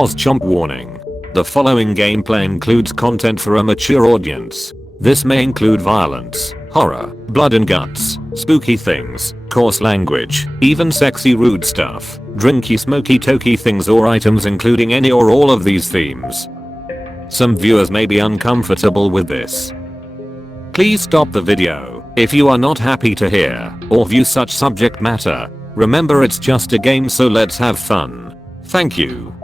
OzChomp Warning. The following gameplay includes content for a mature audience. This may include violence, horror, blood and guts, spooky things, coarse language, even sexy rude stuff, drinky smoky tokey things or items including any or all of these themes. Some viewers may be uncomfortable with this. Please stop the video if you are not happy to hear or view such subject matter. Remember, it's just a game, so let's have fun. Thank you.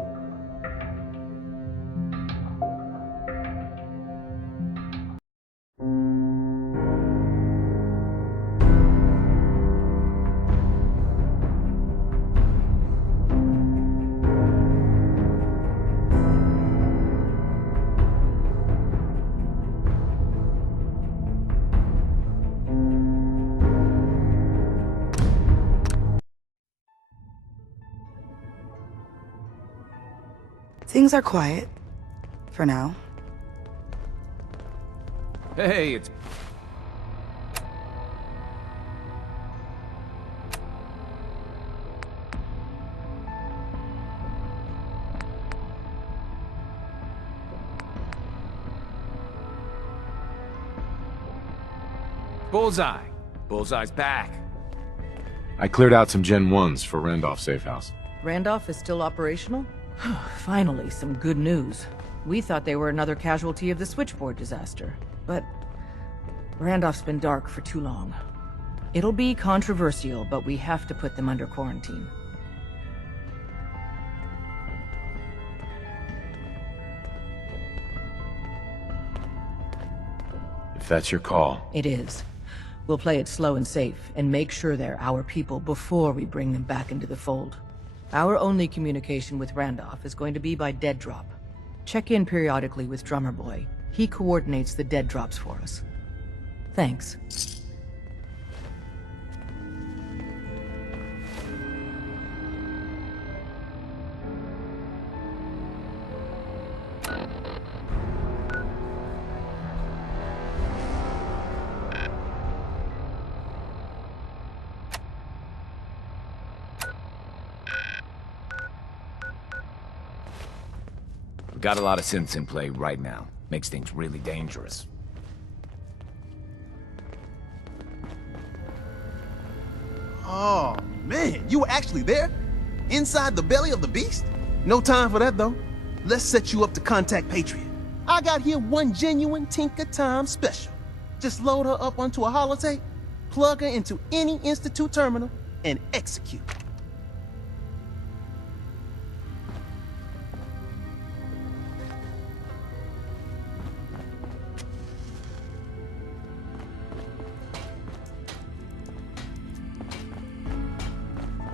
Things are quiet. For now. Hey, it's... Bullseye. Bullseye's back. I cleared out some Gen 1s for Randolph Safe House. Randolph is still operational? Finally, some good news. We thought they were another casualty of the switchboard disaster, but Randolph's been dark for too long. It'll be controversial, but we have to put them under quarantine. If that's your call. It is. We'll play it slow and safe, and make sure they're our people before we bring them back into the fold. Our only communication with Randolph is going to be by dead drop. Check in periodically with Drummer Boy. He coordinates the dead drops for us. Thanks. We've got a lot of synths in play right now. Makes things really dangerous. Oh, man, you were actually there? Inside the belly of the beast? No time for that, though. Let's set you up to contact Patriot. I got here one genuine Tinker Time special. Just load her up onto a holotape, plug her into any Institute terminal, and execute.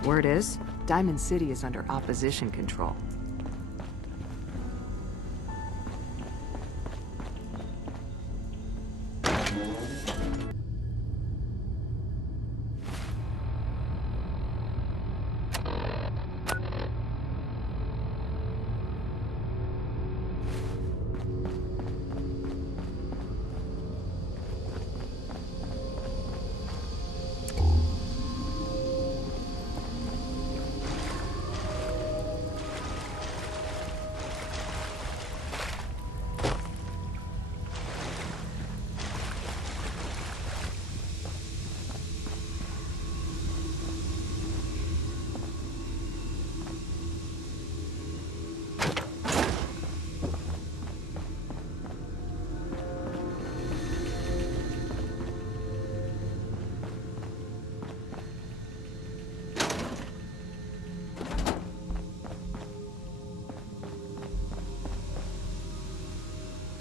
Word is, Diamond City is under opposition control.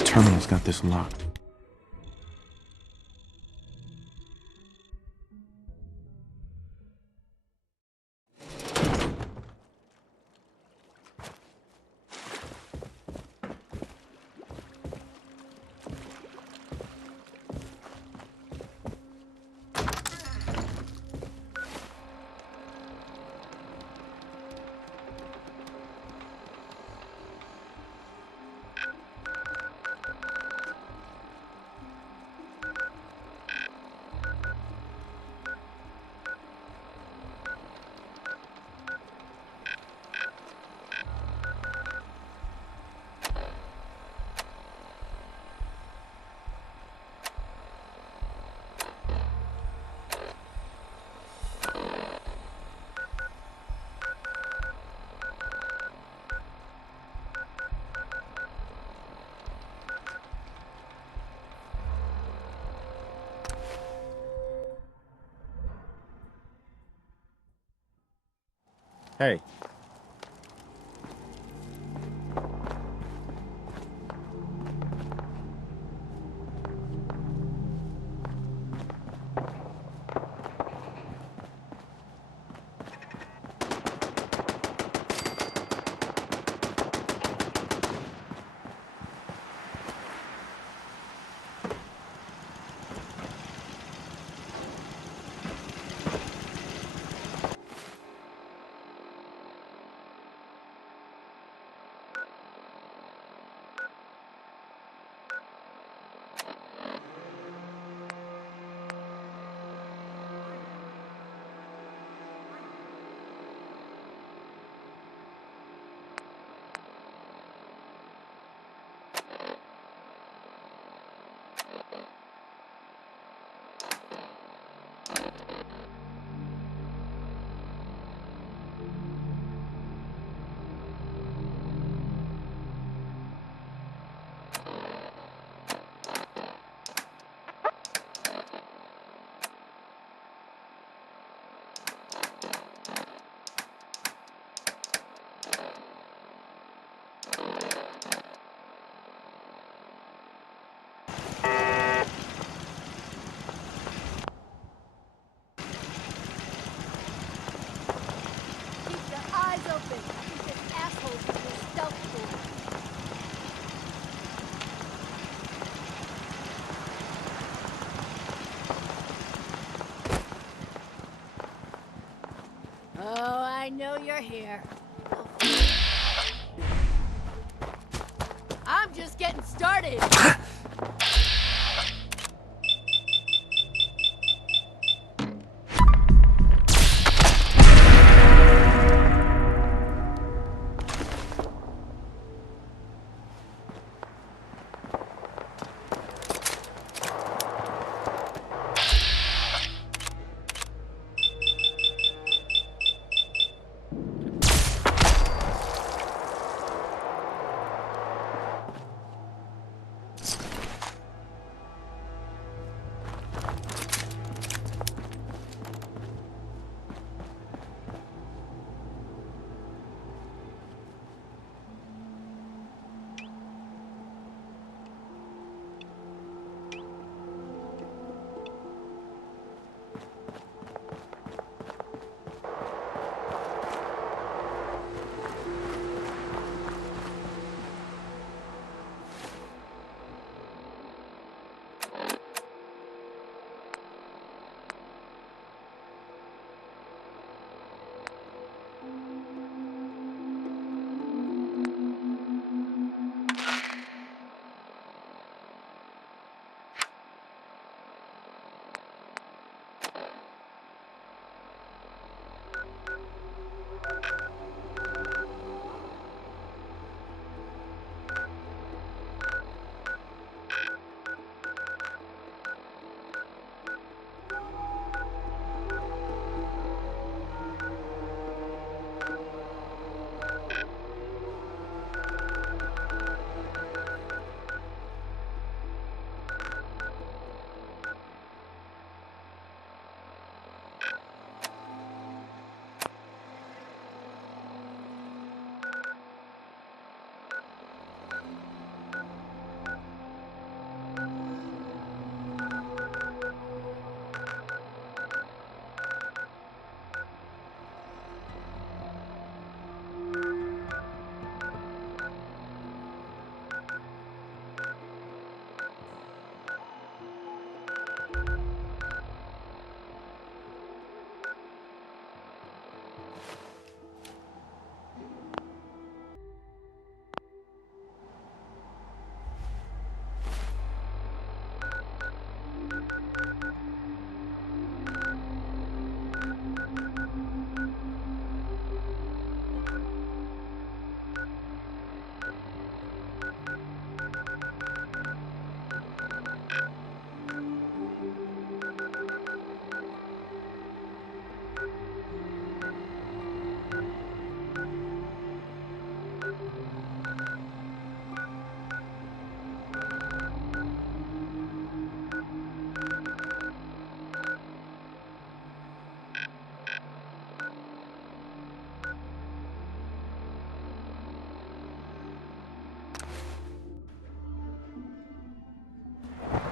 Terminal's got this locked. Hey. Keep your eyes open. I think this asshole's in your stealth pool. Oh, I know you're here. I'm just getting started.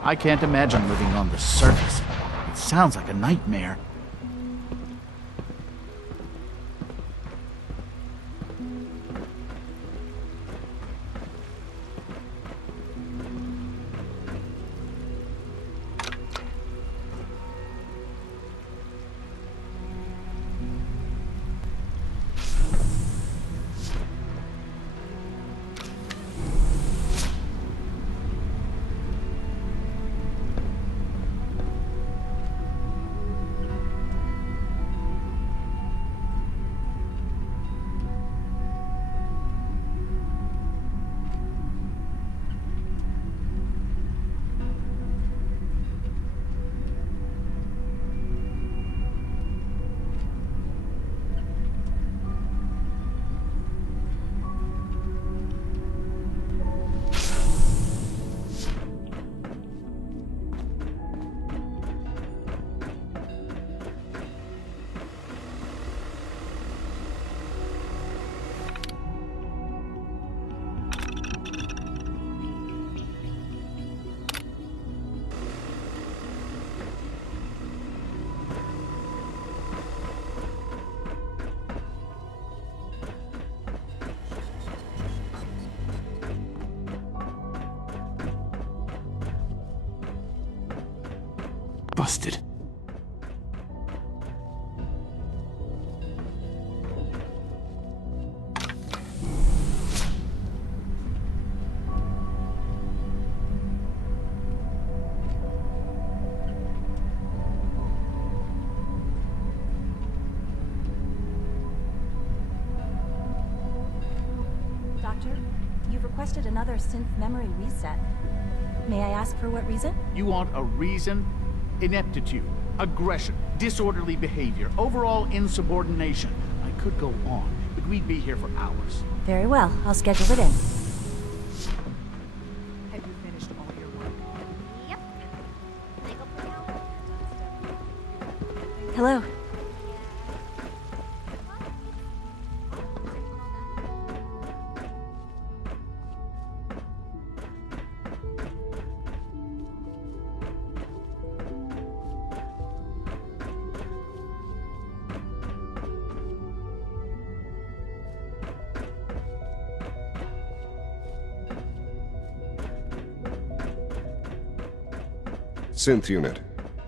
I can't imagine living on the surface. It sounds like a nightmare. Busted. Doctor, you've requested another synth memory reset. May I ask for what reason? You want a reason? Ineptitude, aggression, disorderly behavior, overall insubordination. I could go on, but we'd be here for hours. Very well, I'll schedule it in. Have you finished all your work? Yep. Hello. Synth Unit,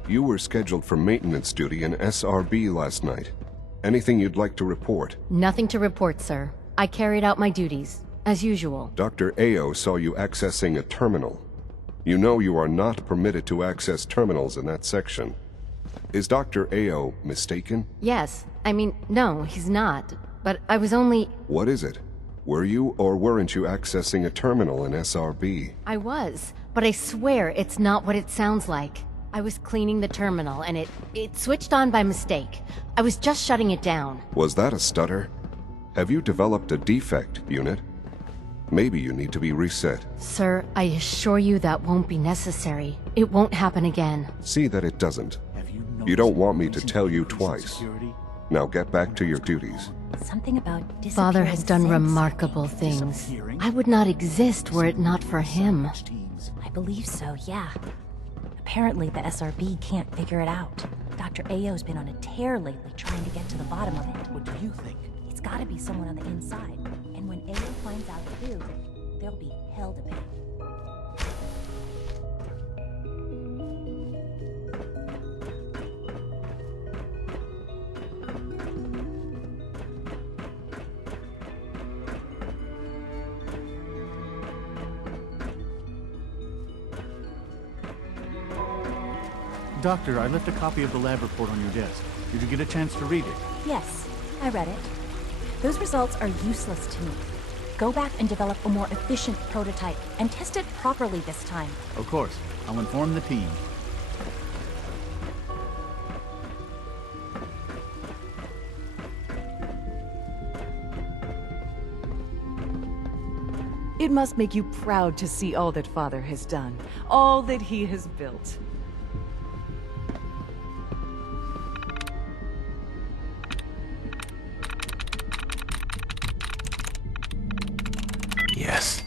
you were scheduled for maintenance duty in SRB last night. Anything you'd like to report? Nothing to report, sir. I carried out my duties, as usual. Dr. Ao saw you accessing a terminal. You know you are not permitted to access terminals in that section. Is Dr. Ao mistaken? Yes. I mean, no, he's not. But I was only... What is it? Were you or weren't you accessing a terminal in SRB? I was, but I swear it's not what it sounds like. I was cleaning the terminal and it switched on by mistake. I was just shutting it down. Was that a stutter? Have you developed a defect, Unit? Maybe you need to be reset. Sir, I assure you that won't be necessary. It won't happen again. See that it doesn't. You don't want me to tell you twice. Now get back to your duties. Something about Father has done remarkable things. I would not exist were it not for him. I believe so, yeah. Apparently the SRB can't figure it out. Dr. Ao's been on a tear lately trying to get to the bottom of it. What do you think? It's gotta be someone on the inside. And when Ao finds out who, there'll be hell to pay. Doctor, I left a copy of the lab report on your desk. Did you get a chance to read it? Yes, I read it. Those results are useless to me. Go back and develop a more efficient prototype, and test it properly this time. Of course. I'll inform the team. It must make you proud to see all that Father has done, all that he has built. Yes.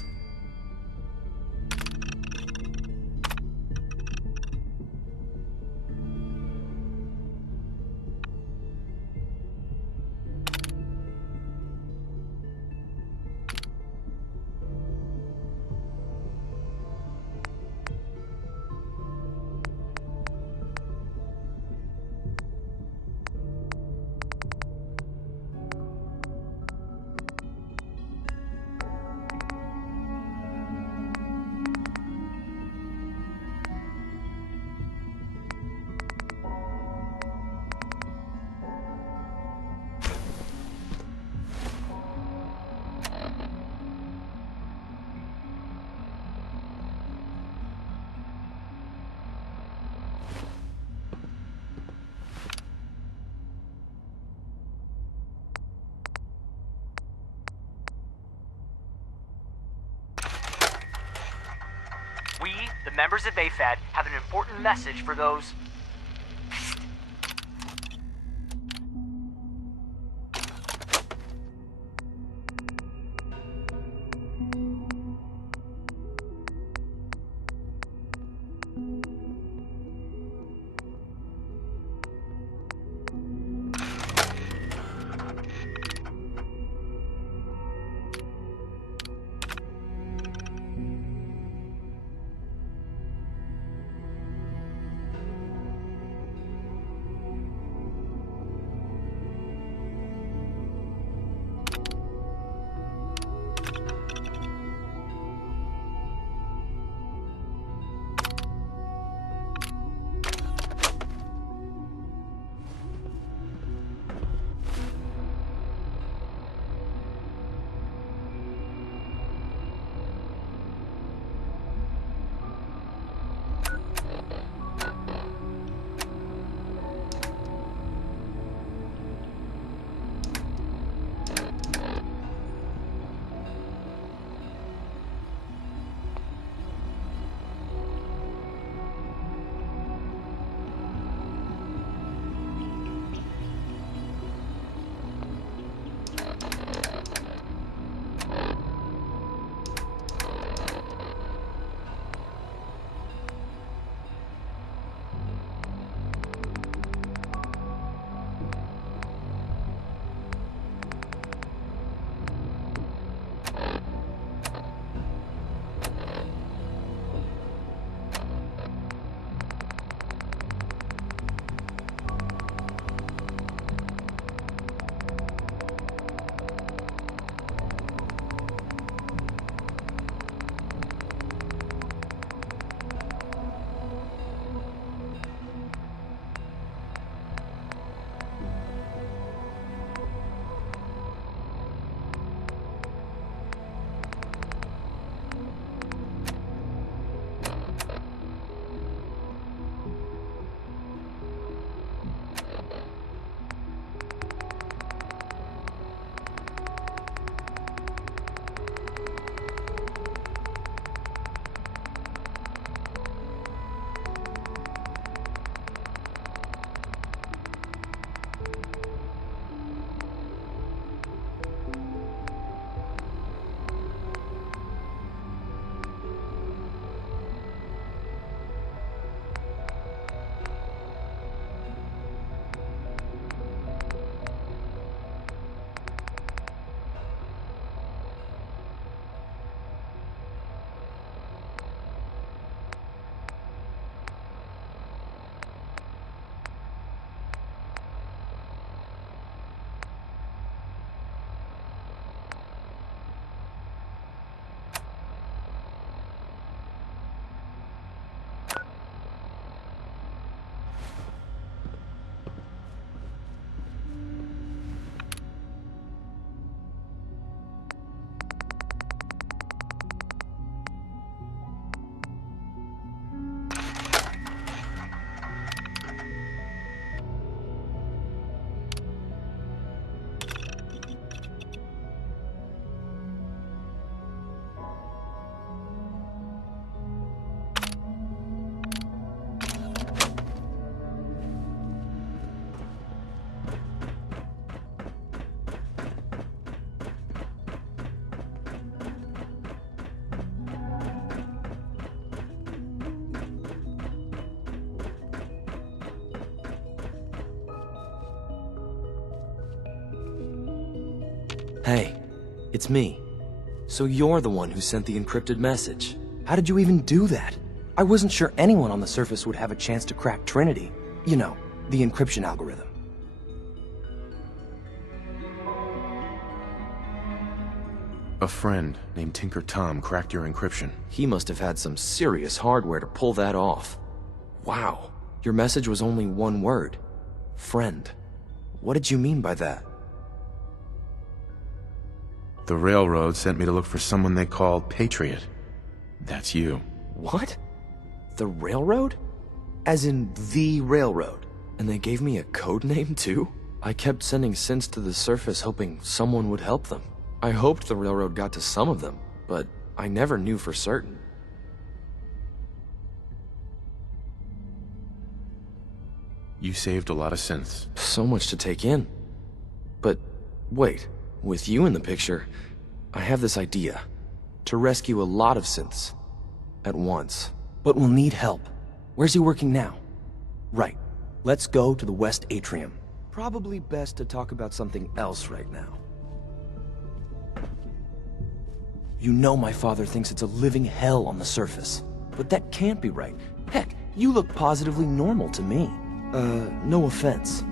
members of AFAD have an important message for those... Hey, it's me. So you're the one who sent the encrypted message. How did you even do that? I wasn't sure anyone on the surface would have a chance to crack Trinity. You know, the encryption algorithm. A friend named Tinker Tom cracked your encryption. He must have had some serious hardware to pull that off. Wow, your message was only one word. Friend. What did you mean by that? The Railroad sent me to look for someone they called Patriot. That's you. What? The Railroad? As in the Railroad? And they gave me a code name too? I kept sending synths to the surface hoping someone would help them. I hoped the Railroad got to some of them, but I never knew for certain. You saved a lot of synths. So much to take in. But wait, with you in the picture, I have this idea. To rescue a lot of synths. At once. But we'll need help. Where's he working now? Right. Let's go to the West Atrium. Probably best to talk about something else right now. You know my father thinks it's a living hell on the surface. But that can't be right. Heck, you look positively normal to me. No offense.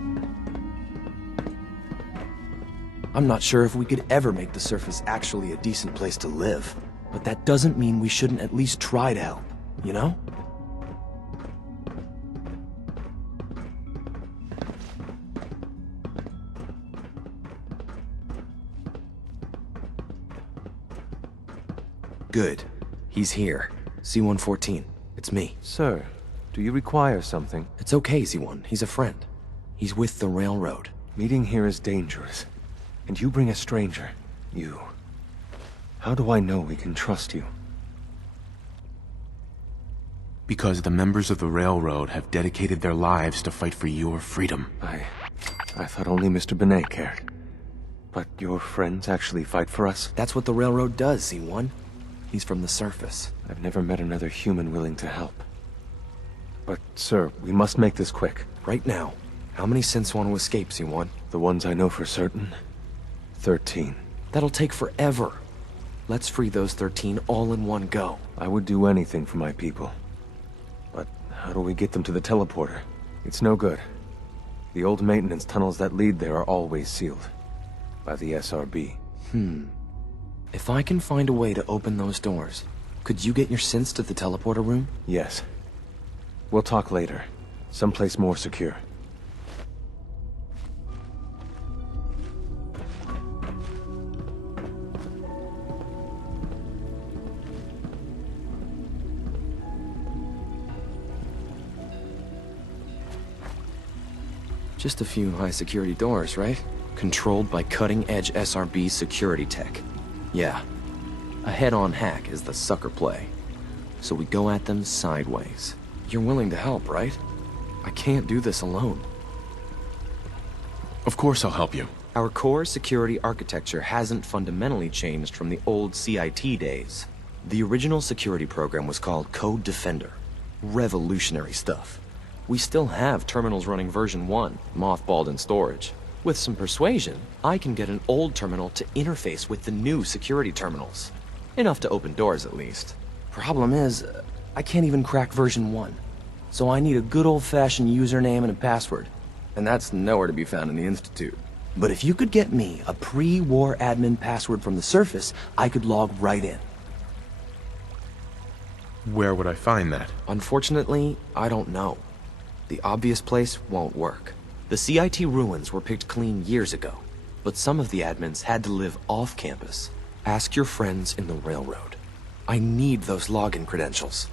I'm not sure if we could ever make the surface actually a decent place to live. But that doesn't mean we shouldn't at least try to help, you know? Good. He's here. C-114. It's me. Sir, do you require something? It's okay, Z1. He's a friend. He's with the railroad. Meeting here is dangerous. And you bring a stranger. You. How do I know we can trust you? Because the members of the railroad have dedicated their lives to fight for your freedom. I thought only Mr. Benet cared. But your friends actually fight for us? That's what the railroad does, Z1. He's from the surface. I've never met another human willing to help. But, sir, we must make this quick. Right now. How many synths want to escape, Z1? The ones I know for certain? 13. That'll take forever. Let's free those 13 all in one go. I would do anything for my people. But how do we get them to the teleporter? It's no good. The old maintenance tunnels that lead there are always sealed. By the SRB. If I can find a way to open those doors, could you get your synths to the teleporter room? Yes. We'll talk later. Someplace more secure. Just a few high-security doors, right? Controlled by cutting-edge SRB security tech. Yeah. A head-on hack is the sucker play. So we go at them sideways. You're willing to help, right? I can't do this alone. Of course I'll help you. Our core security architecture hasn't fundamentally changed from the old CIT days. The original security program was called Code Defender. Revolutionary stuff. We still have terminals running version 1, mothballed in storage. With some persuasion, I can get an old terminal to interface with the new security terminals. Enough to open doors, at least. Problem is, I can't even crack version 1. So I need a good old-fashioned username and a password. And that's nowhere to be found in the Institute. But if you could get me a pre-war admin password from the surface, I could log right in. Where would I find that? Unfortunately, I don't know. The obvious place won't work. The CIT ruins were picked clean years ago, but some of the admins had to live off campus. Ask your friends in the railroad. I need those login credentials.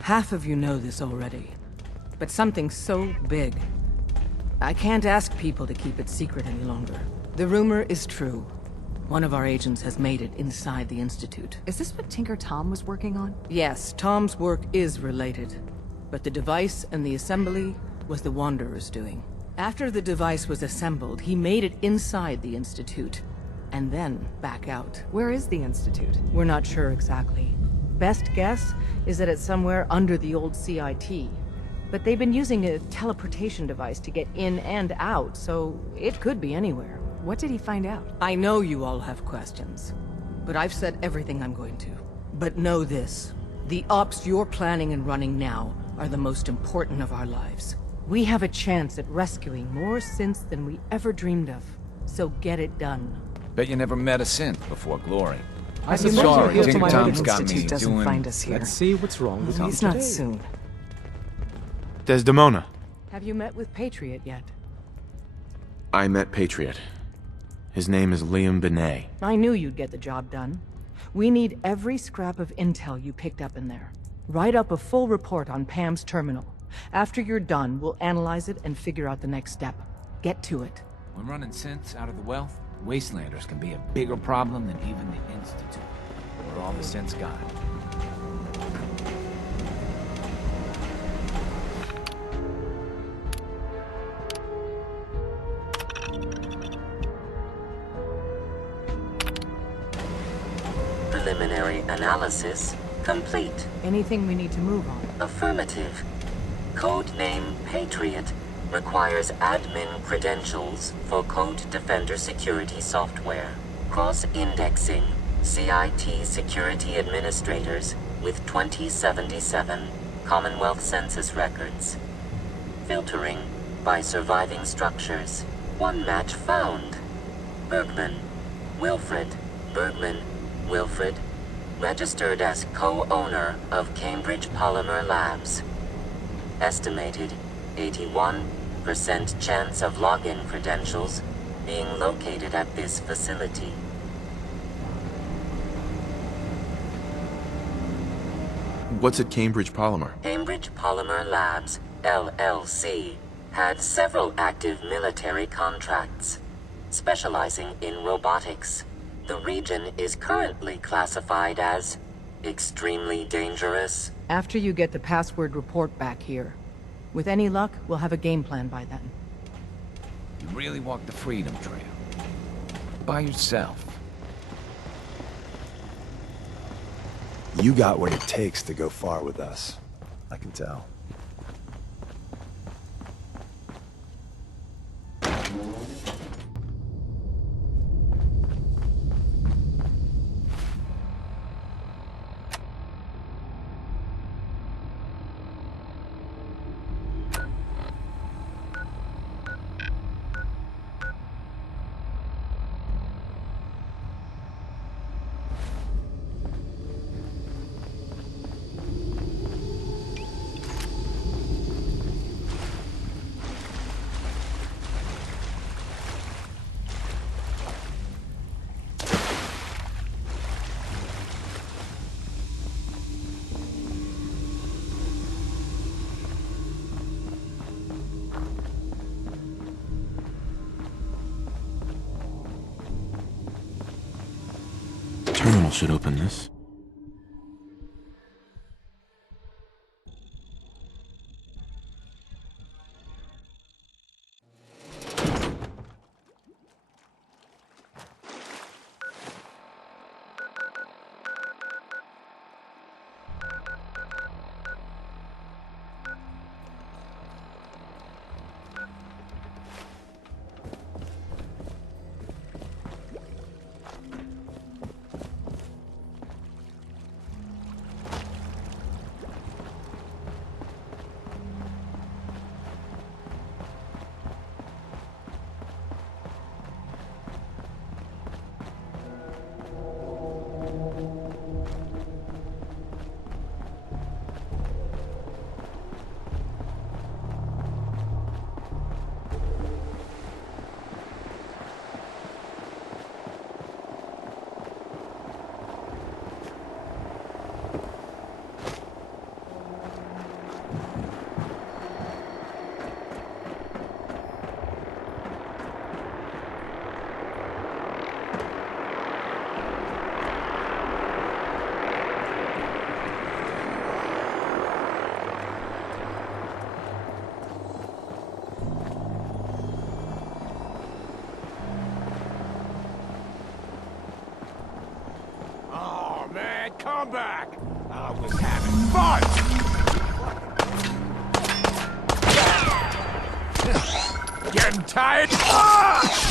Half of you know this already, but something so big, I can't ask people to keep it secret any longer. The rumor is true. One of our agents has made it inside the Institute. Is this what Tinker Tom was working on? Yes, Tom's work is related, but the device and the assembly was the Wanderer's doing. After the device was assembled, he made it inside the Institute, and then back out. Where is the Institute? We're not sure exactly. Best guess is that it's somewhere under the old CIT. But they've been using a teleportation device to get in and out, so it could be anywhere. What did he find out? I know you all have questions, but I've said everything I'm going to. But know this, the ops you're planning and running now are the most important of our lives. We have a chance at rescuing more synths than we ever dreamed of, so get it done. Bet you never met a synth before glory. I'm sorry, Tinker Tom's got me doesn't doing... find us here. Let's see what's wrong with He's not soon. Desdemona. Have you met with Patriot yet? I met Patriot. His name is Liam Benet. I knew you'd get the job done. We need every scrap of intel you picked up in there. Write up a full report on Pam's terminal. After you're done, we'll analyze it and figure out the next step. Get to it. When running synths out of the wealth, wastelanders can be a bigger problem than even the Institute. Where all the synths got. Preliminary analysis complete. Anything we need to move on? Affirmative. Codename Patriot requires admin credentials for Code Defender security software. Cross-indexing CIT security administrators with 2077 Commonwealth Census records. Filtering by surviving structures. One match found. Bergman. Wilfred. Bergman. Wilfred. Registered as co-owner of Cambridge Polymer Labs. Estimated 81% chance of login credentials being located at this facility. What's at Cambridge Polymer? Cambridge Polymer Labs, LLC, had several active military contracts, specializing in robotics. The region is currently classified as extremely dangerous. After you get the password report back here. With any luck, we'll have a game plan by then. You really walked the Freedom Trail. By yourself. You got what it takes to go far with us. I can tell. Terminal should open this. Come back! I was having fun! Getting tired? Ah!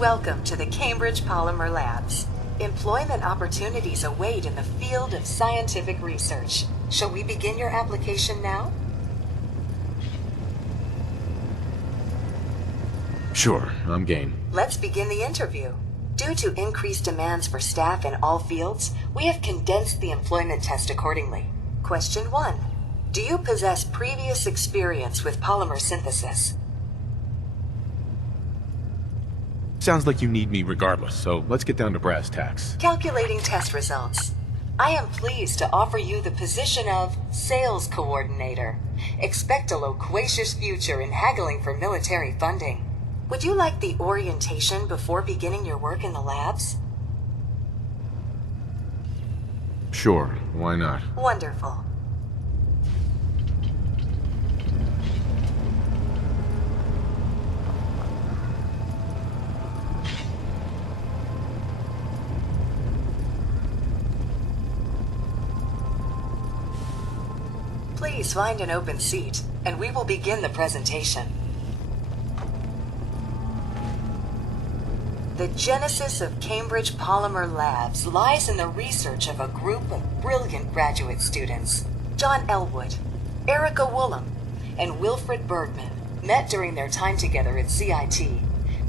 Welcome to the Cambridge Polymer Labs. Employment opportunities await in the field of scientific research. Shall we begin your application now? Sure, I'm game. Let's begin the interview. Due to increased demands for staff in all fields, we have condensed the employment test accordingly. Question 1. Do you possess previous experience with polymer synthesis? Sounds like you need me regardless, so let's get down to brass tacks. Calculating test results. I am pleased to offer you the position of Sales Coordinator. Expect a loquacious future in haggling for military funding. Would you like the orientation before beginning your work in the labs? Sure, why not? Wonderful. Please find an open seat, and we will begin the presentation. The genesis of Cambridge Polymer Labs lies in the research of a group of brilliant graduate students. John Elwood, Erica Woolham, and Wilfred Bergman met during their time together at CIT.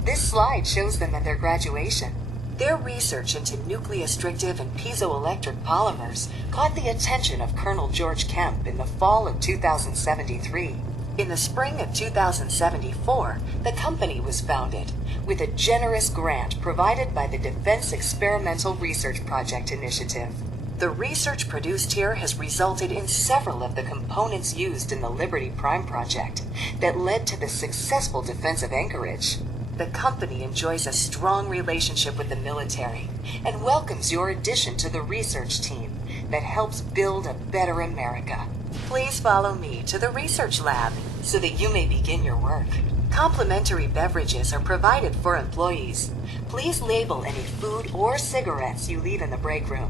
This slide shows them at their graduation. Their research into nucleostrictive and piezoelectric polymers caught the attention of Colonel George Kemp in the fall of 2073. In the spring of 2074, the company was founded, with a generous grant provided by the Defense Experimental Research Project Initiative. The research produced here has resulted in several of the components used in the Liberty Prime project that led to the successful defense of Anchorage. The company enjoys a strong relationship with the military and welcomes your addition to the research team that helps build a better America. Please follow me to the research lab so that you may begin your work. Complimentary beverages are provided for employees. Please label any food or cigarettes you leave in the break room.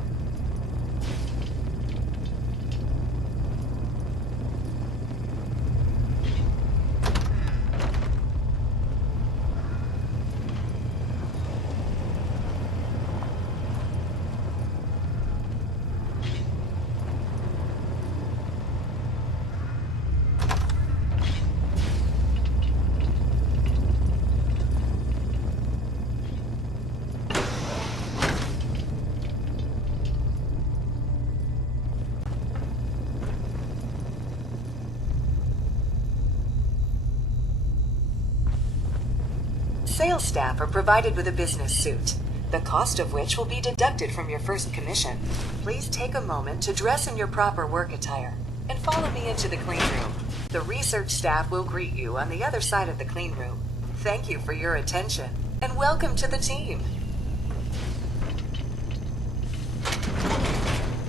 Sales staff are provided with a business suit, the cost of which will be deducted from your first commission. Please take a moment to dress in your proper work attire and follow me into the clean room. The research staff will greet you on the other side of the clean room. Thank you for your attention and welcome to the team.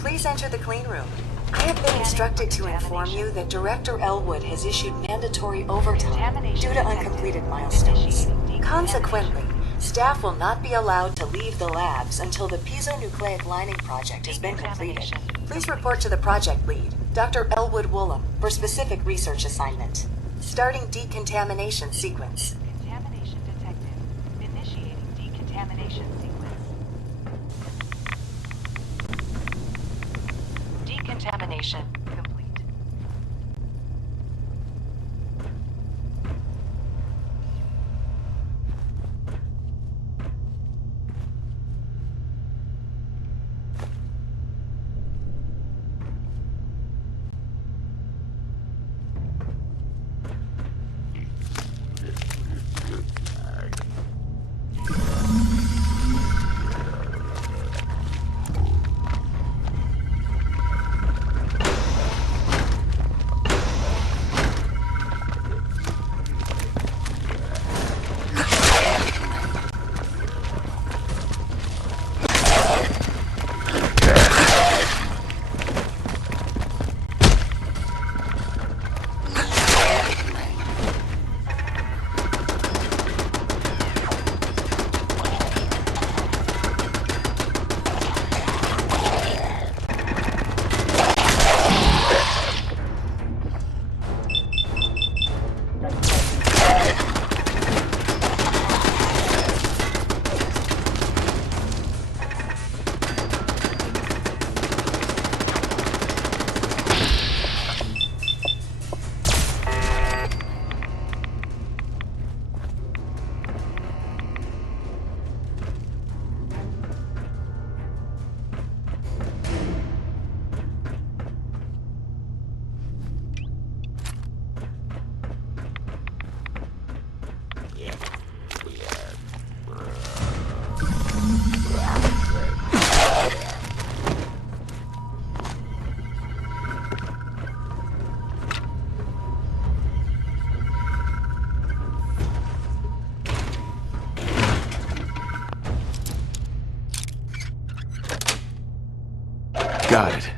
Please enter the clean room. I have been instructed to inform you that Director Elwood has issued mandatory overtime due to uncompleted milestones. Consequently, staff will not be allowed to leave the labs until the piezonucleic lining project has been completed. Please report to the project lead, Dr. Elwood Woolham, for specific research assignment. Starting decontamination sequence. Contamination detected. Initiating decontamination sequence. Decontamination complete. Got it.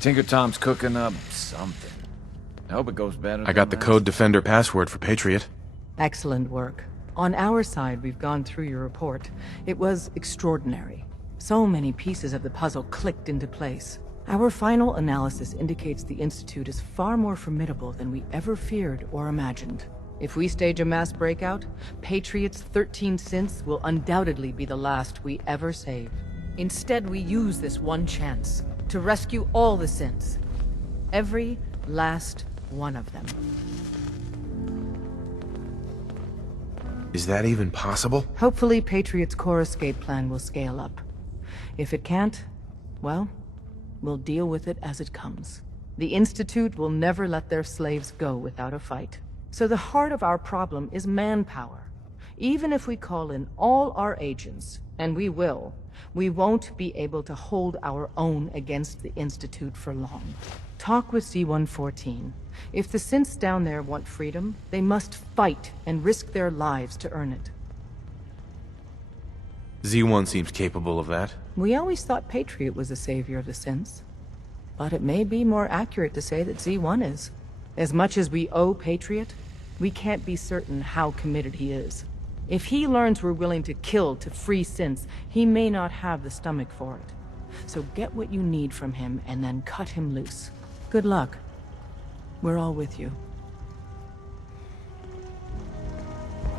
Tinker Tom's cooking up something. I hope it goes better. I got the Code Defender password for Patriot. Excellent work. On our side, we've gone through your report. It was extraordinary. So many pieces of the puzzle clicked into place. Our final analysis indicates the Institute is far more formidable than we ever feared or imagined. If we stage a mass breakout, Patriot's 13 synths will undoubtedly be the last we ever save. Instead, we use this one chance to rescue all the synths. Every last one of them. Is that even possible? Hopefully, Patriot's core escape plan will scale up. If it can't, well, we'll deal with it as it comes. The Institute will never let their slaves go without a fight. So the heart of our problem is manpower. Even if we call in all our agents, and we will, we won't be able to hold our own against the Institute for long. Talk with C-114. If the synths down there want freedom, they must fight and risk their lives to earn it. Z1 seems capable of that. We always thought Patriot was the savior of the synths. But it may be more accurate to say that Z1 is. As much as we owe Patriot, we can't be certain how committed he is. If he learns we're willing to kill to free synths, he may not have the stomach for it. So get what you need from him and then cut him loose. Good luck. We're all with you.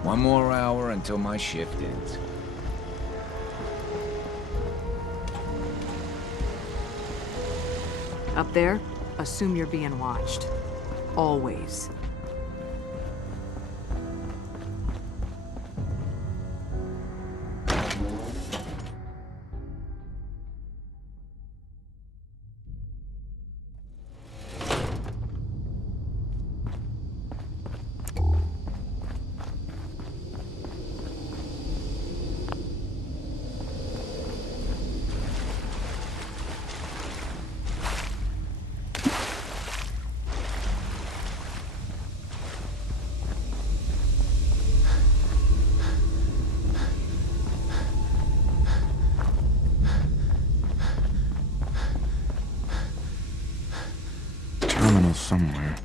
One more hour until my shift ends. Up there, assume you're being watched. Always. Terminal somewhere.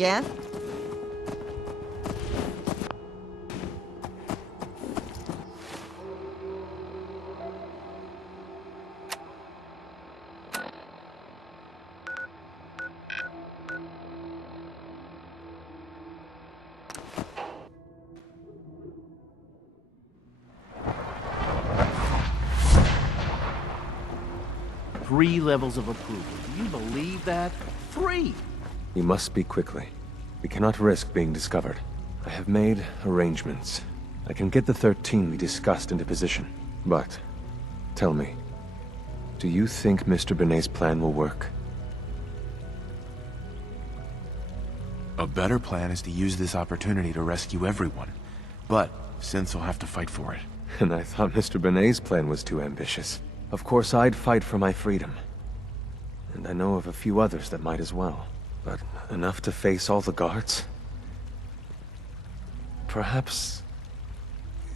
Yeah? Three levels of approval. Do you believe that? 3! You must speak quickly. We cannot risk being discovered. I have made arrangements. I can get the 13 we discussed into position. But, tell me, do you think Mr. Benet's plan will work? A better plan is to use this opportunity to rescue everyone. But, synths will have to fight for it. And I thought Mr. Benet's plan was too ambitious. Of course I'd fight for my freedom. And I know of a few others that might as well. But enough to face all the guards? Perhaps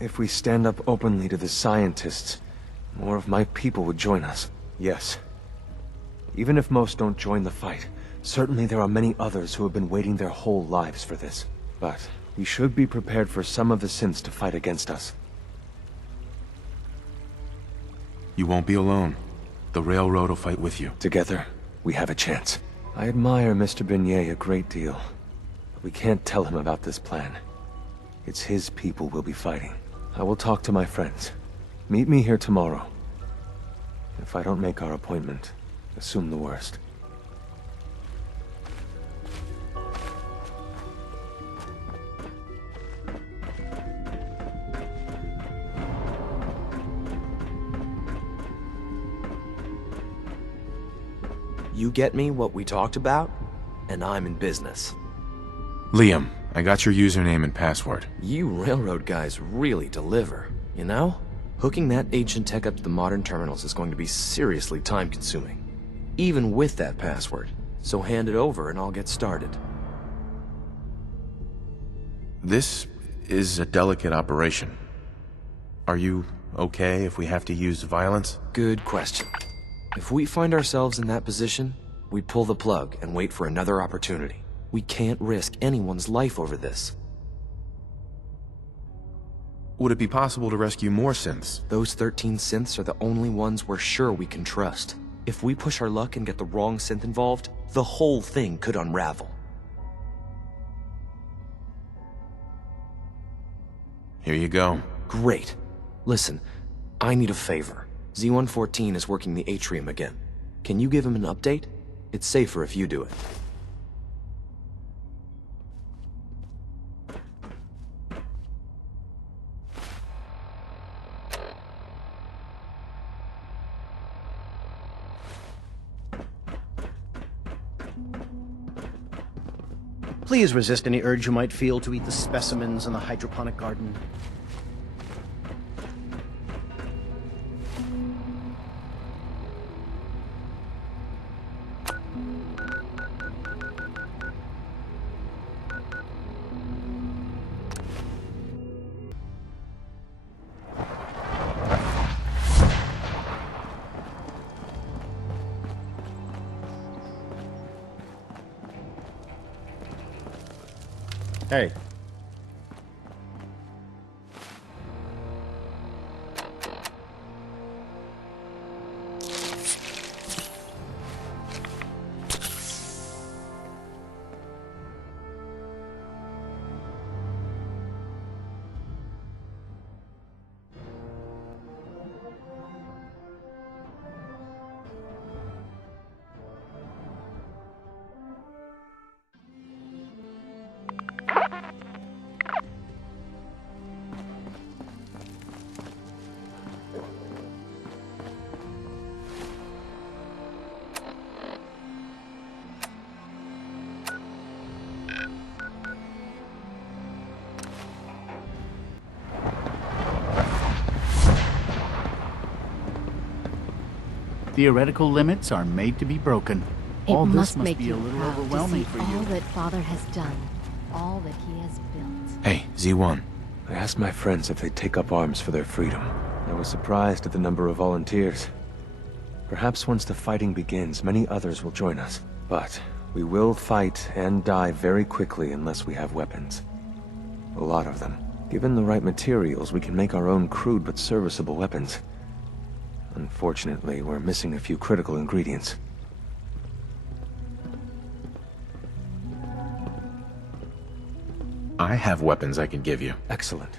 if we stand up openly to the scientists, more of my people would join us. Yes. Even if most don't join the fight, certainly there are many others who have been waiting their whole lives for this. But we should be prepared for some of the synths to fight against us. You won't be alone. The Railroad will fight with you. Together, we have a chance. I admire Mr. Beignet a great deal, but we can't tell him about this plan. It's his people we'll be fighting. I will talk to my friends. Meet me here tomorrow. If I don't make our appointment, assume the worst. You get me what we talked about, and I'm in business. Liam, I got your username and password. You railroad guys really deliver, you know? Hooking that ancient tech up to the modern terminals is going to be seriously time-consuming, even with that password. So hand it over and I'll get started. This is a delicate operation. Are you okay if we have to use violence? Good question. If we find ourselves in that position, we pull the plug and wait for another opportunity. We can't risk anyone's life over this. Would it be possible to rescue more synths? Those 13 synths are the only ones we're sure we can trust. If we push our luck and get the wrong synth involved, the whole thing could unravel. Here you go. Great. Listen, I need a favor. Z-114 is working the atrium again. Can you give him an update? It's safer if you do it. Please resist any urge you might feel to eat the specimens in the hydroponic garden. Hey. Theoretical limits are made to be broken. All this must must make be a you little proud overwhelming to for see you. all that Father has done, all that he has built. Hey, Z1. I asked my friends if they'd take up arms for their freedom. I was surprised at the number of volunteers. Perhaps once the fighting begins, many others will join us. But we will fight and die very quickly unless we have weapons. A lot of them. Given the right materials, we can make our own crude but serviceable weapons. Unfortunately, we're missing a few critical ingredients. I have weapons I can give you. Excellent.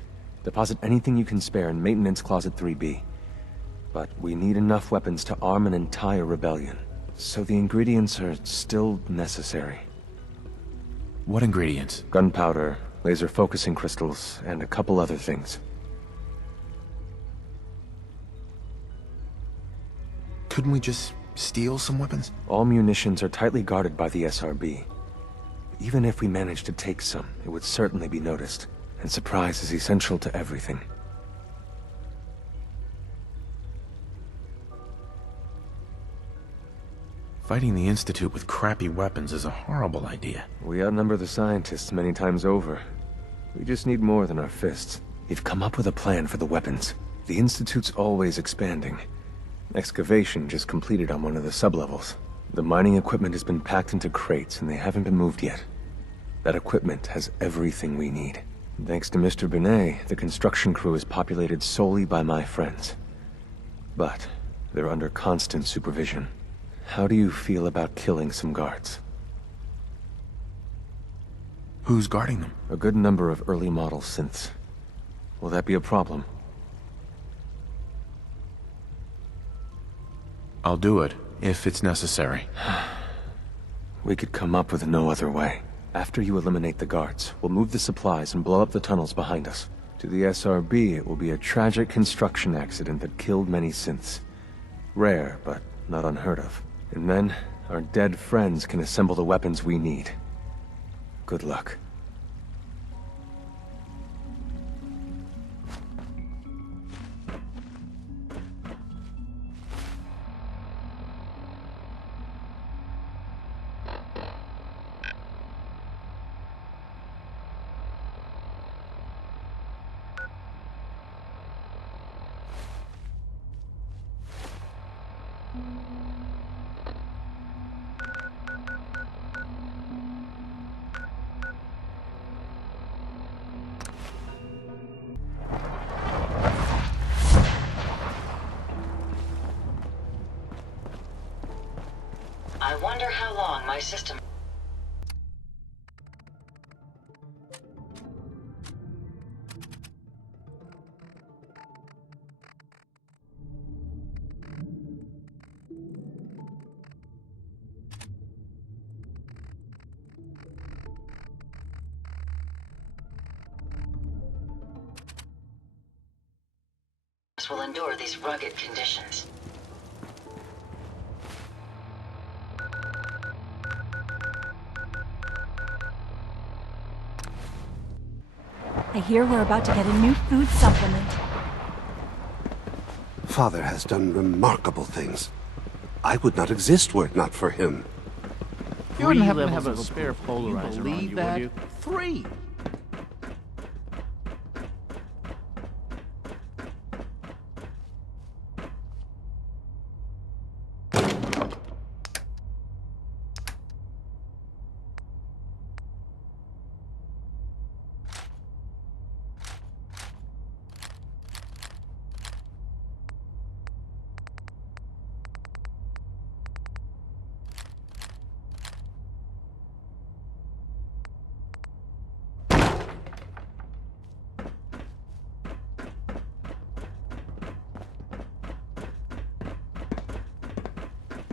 Deposit anything you can spare in Maintenance Closet 3B. But we need enough weapons to arm an entire rebellion. So the ingredients are still necessary. What ingredients? Gunpowder, laser focusing crystals, and a couple other things. Couldn't we just steal some weapons? All munitions are tightly guarded by the SRB. Even if we managed to take some, it would certainly be noticed. And surprise is essential to everything. Fighting the Institute with crappy weapons is a horrible idea. We outnumber the scientists many times over. We just need more than our fists. We've come up with a plan for the weapons. The Institute's always expanding. Excavation just completed on one of the sublevels. The mining equipment has been packed into crates and they haven't been moved yet. That equipment has everything we need. Thanks to Mr. Binet, the construction crew is populated solely by my friends. But they're under constant supervision. How do you feel about killing some guards? Who's guarding them? A good number of early model synths. Will that be a problem? I'll do it, if it's necessary. We could come up with no other way. After you eliminate the guards, we'll move the supplies and blow up the tunnels behind us. To the SRB, it will be a tragic construction accident that killed many synths. Rare, but not unheard of. And then, our dead friends can assemble the weapons we need. Good luck. I wonder how long my system... will endure these rugged conditions. I hear we're about to get a new food supplement. Father has done remarkable things. I would not exist were it not for him. You wouldn't happen to have a spare polarizer on you, would you? 3!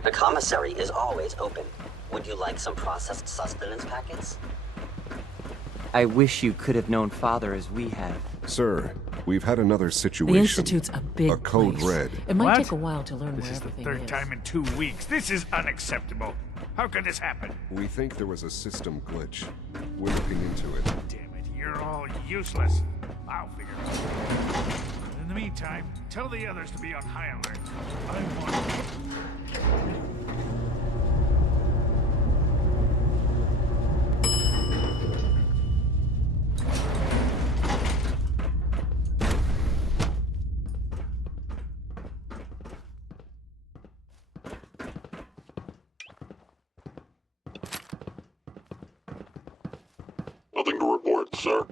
The commissary is always open. Would you like some processed sustenance packets? I wish you could have known Father as we have. Sir, we've had another situation. The Institute's a big code place. red. It might What? take a while to learn This where is the everything third is. time in 2 weeks. This is unacceptable. How could this happen? We think there was a system glitch. We're looking into it. Damn it, you're all useless. I'll figure it out. In the meantime, tell the others to be on high alert. I want... Nothing to report, sir.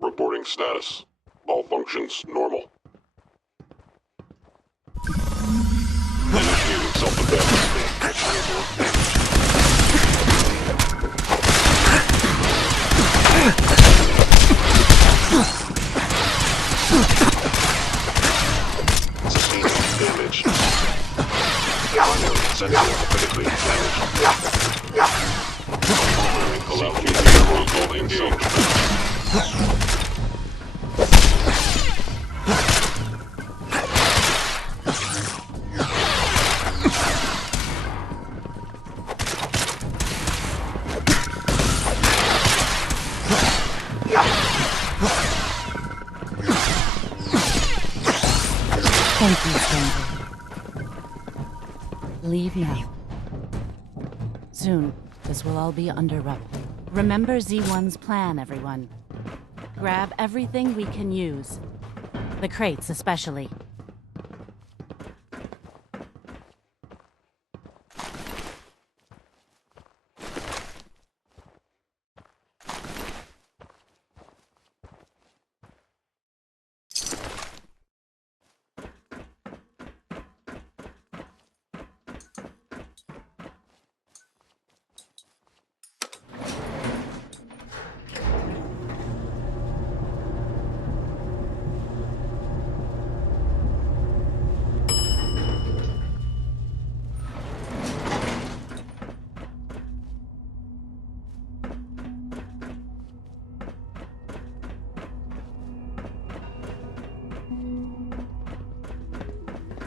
Reporting status. All functions normal. Initiating self-defense. Sustaining damage. Primary sensor critically damaged. Protocol engaged. Thank you, stranger. Leave now. Soon, this will all be under rubble. Remember Z1's plan, everyone. Grab everything we can use. The crates, especially.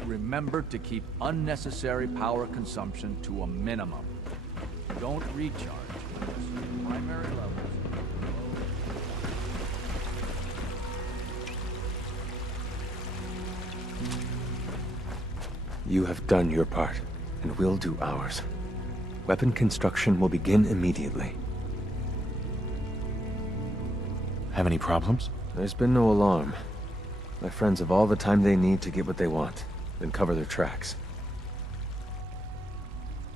remember to keep unnecessary power consumption to a minimum. Don't recharge unless your primary levels. You have done your part, and we'll do ours. Weapon construction will begin immediately. Have any problems? There's been no alarm. My friends have all the time they need to get what they want, then cover their tracks.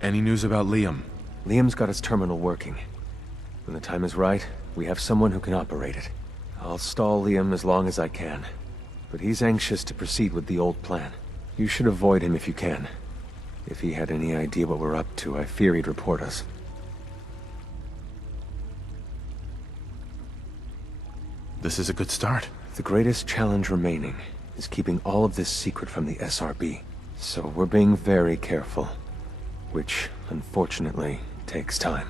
Any news about Liam? Liam's got his terminal working. When the time is right, we have someone who can operate it. I'll stall Liam as long as I can, but he's anxious to proceed with the old plan. You should avoid him if you can. If he had any idea what we're up to, I fear he'd report us. This is a good start. The greatest challenge remaining is keeping all of this secret from the SRB. So we're being very careful, which, unfortunately, takes time.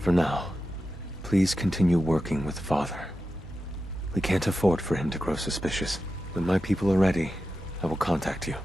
For now, please continue working with Father. We can't afford for him to grow suspicious. When my people are ready, I will contact you.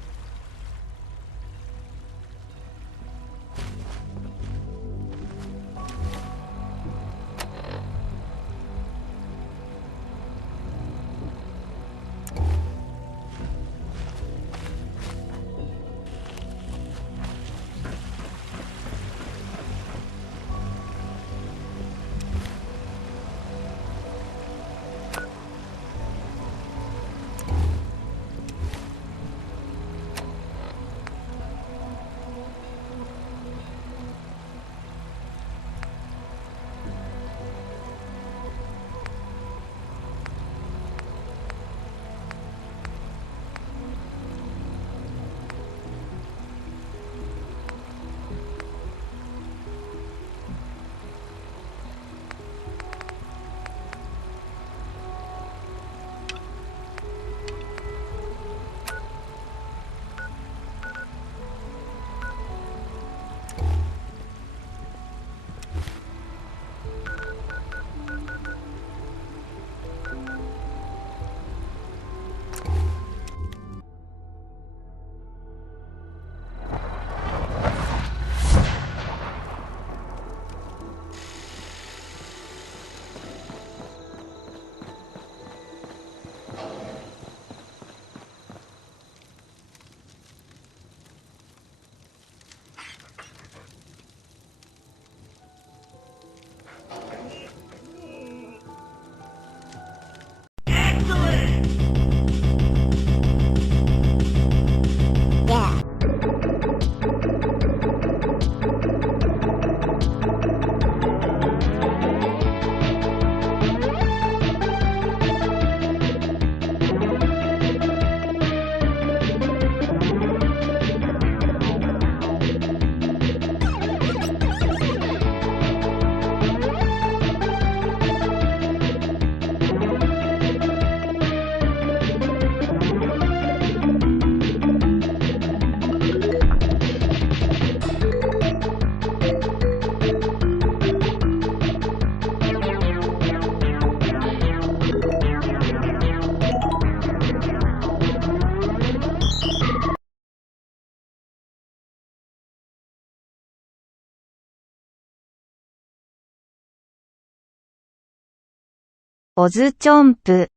OzChomp